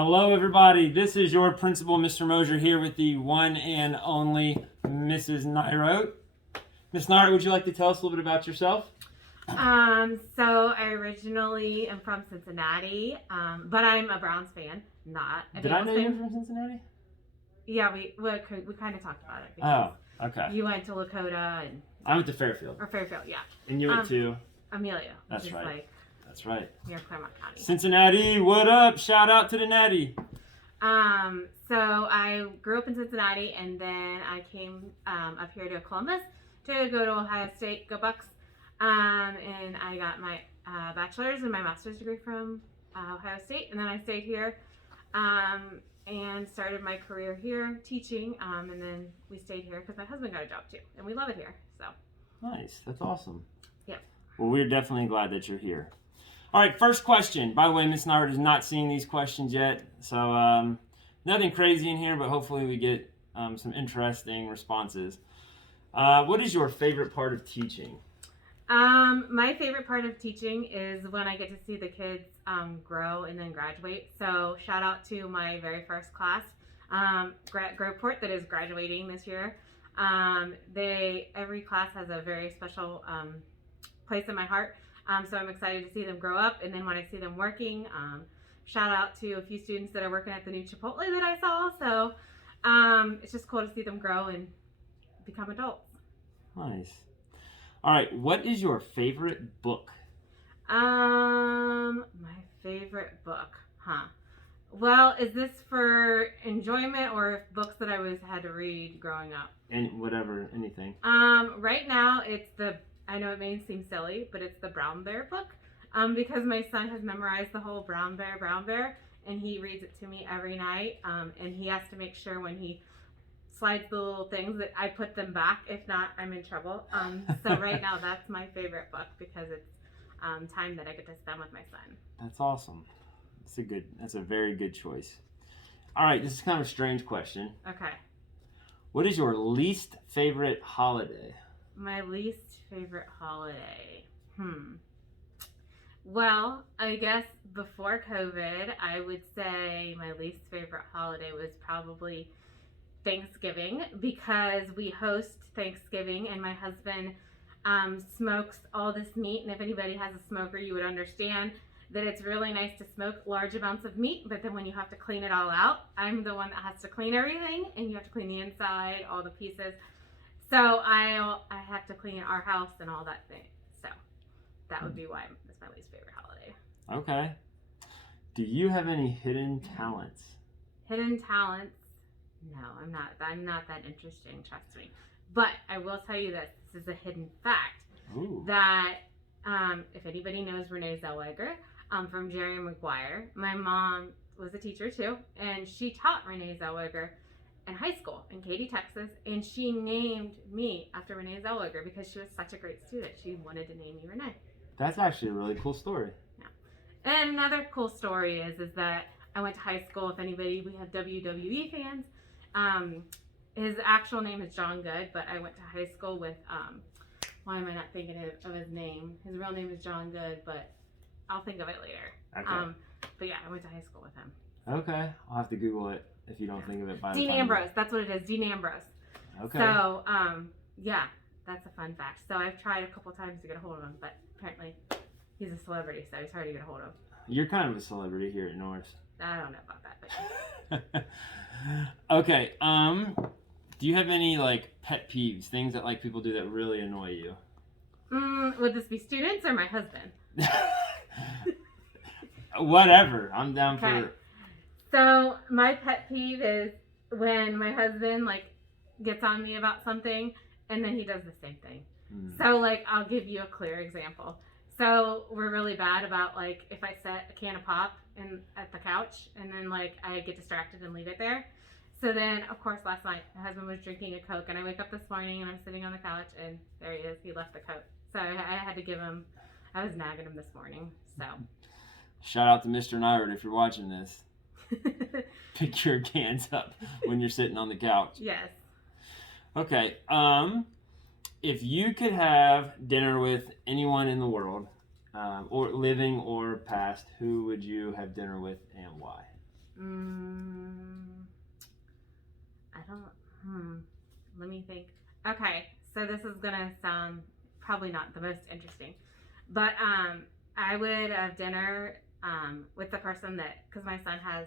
Hello, everybody. This is your principal, Mr. Mosier, here with the one and only Mrs. Nirote. Miss Nirote, would you like to tell us a little bit about yourself? So I originally am from Cincinnati, but I'm a Browns fan, not a Did I know fan. you were from Cincinnati? Yeah, we kind of talked about it. Oh, okay. You went to Lakota and I went to Fairfield. or Fairfield, yeah. And you went to? Amelia. That's which right. Is like That's right. near Claremont County. Cincinnati, what up? Shout out to the Natty. So I grew up in Cincinnati, and then I came up here to Columbus to go to Ohio State, go Bucks. And I got my bachelor's and my master's degree from Ohio State, and then I stayed here and started my career here teaching, and then we stayed here because my husband got a job too, and we love it here. So Nice. That's awesome. Yep. Well, we're definitely glad that you're here. All right, first question. By the way, Miss Nirote is not seeing these questions yet, so nothing crazy in here, but hopefully we get some interesting responses. What is your favorite part of teaching? My favorite part of teaching is when I get to see the kids grow and then graduate. So shout out to my very first class, Groveport, that is graduating this year. Every class has a very special place in my heart. So I'm excited to see them grow up, and then when I see them working, shout out to a few students that are working at the new Chipotle that I saw. So it's just cool to see them grow and become adults. Nice. All right, what is your favorite book? My favorite book, Well, is this for enjoyment or books that I had to read growing up? And whatever, anything. Right now it's I know it may seem silly, but it's the Brown Bear book. Because my son has memorized the whole Brown Bear, and he reads it to me every night. And he has to make sure when he slides the little things that I put them back. If not, I'm in trouble. So right now that's my favorite book because it's time that I get to spend with my son. That's awesome. That's a very good choice. All right, this is kind of a strange question. Okay. What is your least favorite holiday? My least favorite holiday. Well, I guess before COVID, I would say my least favorite holiday was probably Thanksgiving, because we host Thanksgiving and my husband smokes all this meat, and if anybody has a smoker, you would understand that it's really nice to smoke large amounts of meat, but then when you have to clean it all out, I'm the one that has to clean everything, and you have to clean the inside, all the pieces. So I have to clean our house and all that thing. So that would be why it's my least favorite holiday. Okay. Do you have any hidden talents? Hidden talents? No, I'm not. I'm not that interesting, trust me. But I will tell you this. This is a hidden fact. Ooh. That if anybody knows Renee Zellweger from Jerry Maguire, my mom was a teacher too, and she taught Renee Zellweger in high school in Katy, Texas, and she named me after Renee Zellweger because she was such a great student. She wanted to name me Renee. That's actually a really cool story. Yeah. And another cool story is that I went to high school. If anybody, we have WWE fans. His actual name is John Good, but I went to high school with, why am I not thinking of his name? His real name is John Good, but I'll think of it later. Okay. But yeah, I went to high school with him. Okay. I'll have to Google it if you don't think of it by the Dean time. Ambrose, that's what it is, Dean Ambrose. Okay. So, yeah, that's a fun fact. So I've tried a couple times to get a hold of him, but apparently he's a celebrity, so he's hard to get a hold of. You're kind of a celebrity here at Norris. I don't know about that, but Okay. Do you have any pet peeves, things that people do that really annoy you? Would this be students or my husband? Whatever. I'm down Okay. for. So my pet peeve is when my husband gets on me about something and then he does the same thing. So I'll give you a clear example. So we're really bad about if I set a can of pop at the couch and then I get distracted and leave it there. So then, of course, last night my husband was drinking a Coke, and I wake up this morning and I'm sitting on the couch and there he is. He left the Coke. So I had to give him. I was nagging him this morning. So shout out to Mr. Nirote if you're watching this. Pick your cans up when you're sitting on the couch. Yes. Okay. If you could have dinner with anyone in the world, or living or past, who would you have dinner with and why? Mm, I don't. Let me think. Okay, so this is gonna sound probably not the most interesting, but I would have dinner with the person that, because my son has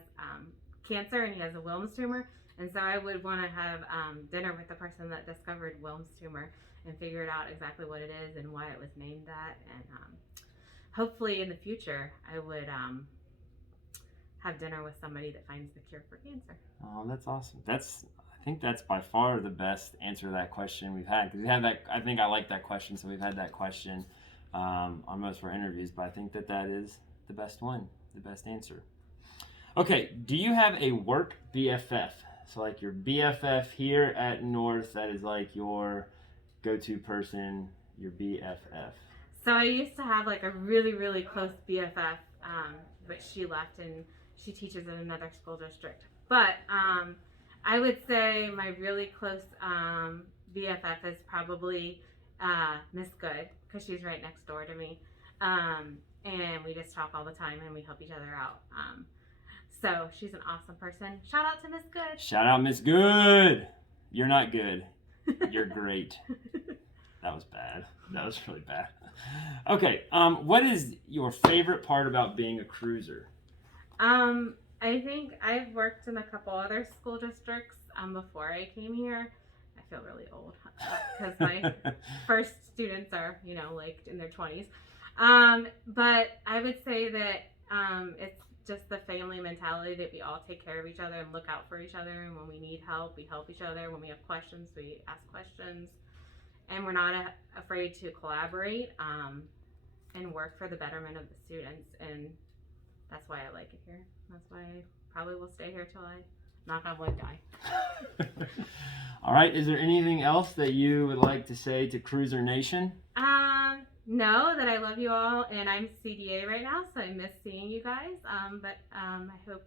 cancer and he has a Wilms tumor, and so I would want to have dinner with the person that discovered Wilms tumor and figured out exactly what it is and why it was named that, and hopefully in the future I would have dinner with somebody that finds the cure for cancer. Oh, that's awesome. I think that's by far the best answer to that question we've had, because we had that. I think I like that question, so we've had that question on most of our interviews. But I think that is the best one, the best answer. Okay, do you have a work BFF? So like your BFF here at North, that is like your go-to person, your BFF. So I used to have like a really, really close BFF, but she left and she teaches in another school district. But I would say my really close BFF is probably Miss Good, because she's right next door to me. And we just talk all the time and we help each other out. So she's an awesome person. Shout out to Miss Good. Shout out Miss Good. You're not good. You're great. That was bad. That was really bad. Okay. What is your favorite part about being a cruiser? I think I've worked in a couple other school districts before I came here. I feel really old because my first students are, like in their 20s. But I would say that it's just the family mentality that we all take care of each other and look out for each other. And when we need help, we help each other. When we have questions, we ask questions. And we're not afraid to collaborate and work for the betterment of the students. And that's why I like it here. That's why I probably will stay here till I, knock on wood, die. All right. Is there anything else that you would like to say to Cruiser Nation? No, that I love you all, and I'm CDA right now, so I miss seeing you guys. But I hope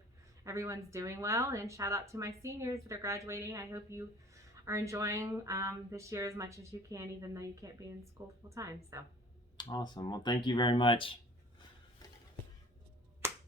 everyone's doing well, and shout out to my seniors that are graduating. I hope you are enjoying this year as much as you can, even though you can't be in school full time. So awesome. Well, thank you very much.